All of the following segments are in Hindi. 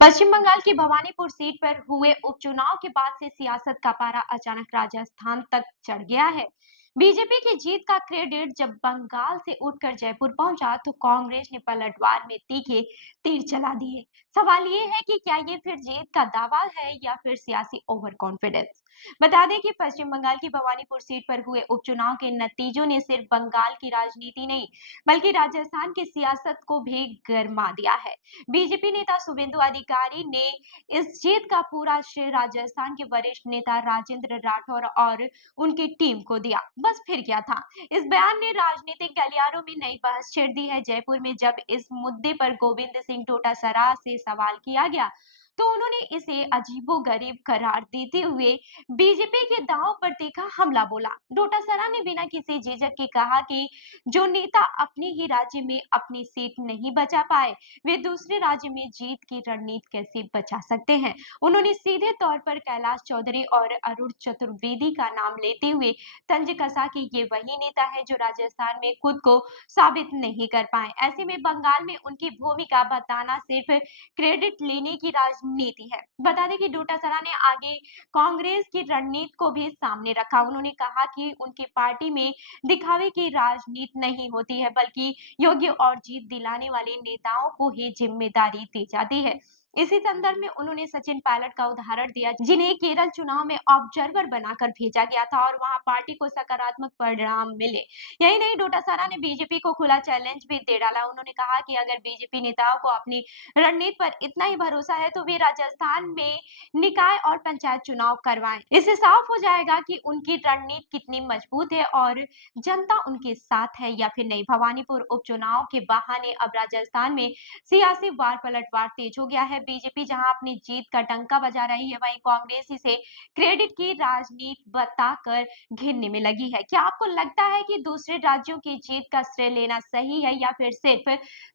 पश्चिम बंगाल की भवानीपुर सीट पर हुए उपचुनाव के बाद से सियासत का पारा अचानक राजस्थान तक चढ़ गया है। बीजेपी की जीत का क्रेडिट जब बंगाल से उठकर जयपुर पहुंचा तो कांग्रेस ने पलटवार में तीखे तीर चला दिए। सवाल ये है कि क्या ये फिर जीत का दावा है या फिर सियासी ओवर कॉन्फिडेंस। बता दें कि पश्चिम बंगाल की भवानीपुर सीट पर हुए उपचुनाव के नतीजों ने सिर्फ बंगाल की राजनीति नहीं बल्कि राजस्थान की सियासत को भी गरमा दिया है। बीजेपी नेता शुभेंदु अधिकारी ने इस जीत का पूरा श्रेय राजस्थान के वरिष्ठ नेता राजेंद्र राठौर और उनकी टीम को दिया। बस फिर क्या था। इस बयान ने राजनीतिक गलियारों में नई बहस छेड़ दी है। जयपुर में जब इस मुद्दे पर गोविंद सिंह डोटासरा से सवाल किया गया तो उन्होंने इसे अजीबोगरीब करार देते हुए बीजेपी के दांव पर तीखा हमला बोला। डोटासरा ने बिना किसी झिझक के कहा कि जो नेता अपने ही राज्य में अपनी सीट नहीं बचा पाए वे दूसरे राज्य में जीत की रणनीति कैसे बचा सकते हैं। उन्होंने सीधे तौर पर कैलाश चौधरी और अरुण चतुर्वेदी का नाम लेते हुए तंज कसा कि ये वही नेता है जो राजस्थान में खुद को साबित नहीं कर पाए। ऐसे में बंगाल में उनकी भूमिका बताना सिर्फ क्रेडिट लेने की राजनीति है। बता दें कि डोटासरा ने आगे कांग्रेस की रणनीति को भी सामने रखा। उन्होंने कहा कि उनकी पार्टी में दिखावे की राजनीति नहीं होती है बल्कि योग्य और जीत दिलाने वाले नेताओं को ही जिम्मेदारी दी जाती है। इसी संदर्भ में उन्होंने सचिन पायलट का उदाहरण दिया जिन्हें केरल चुनाव में ऑब्जर्वर बनाकर भेजा गया था और वहां पार्टी को सकारात्मक परिणाम मिले। यही नहीं, डोटासरा ने बीजेपी को खुला चैलेंज भी दे डाला। उन्होंने कहा कि अगर बीजेपी नेताओं को अपनी रणनीति पर इतना ही भरोसा है तो वे राजस्थान में निकाय और पंचायत चुनाव करवाएं। इससे साफ हो जाएगा कि उनकी रणनीति कितनी मजबूत है और जनता उनके साथ है या फिर नहीं। भवानीपुर उपचुनाव के बहाने अब राजस्थान में सियासी वार पलटवार तेज हो गया है। बीजेपी जहां अपनी जीत का डंका बजा रही है वहीं कांग्रेस इसे क्रेडिट की राजनीति बताकर घेरने में लगी है। क्या आपको लगता है कि दूसरे राज्यों की जीत का श्रेय लेना सही है या फिर सिर्फ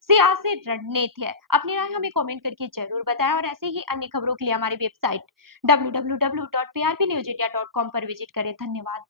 सियासी रणनीति है? अपनी राय हमें कमेंट करके जरूर बताएं और ऐसे ही अन्य खबरों के लिए हमारी वेबसाइट www.prpnewsindia.com पर विजिट करें। धन्यवाद।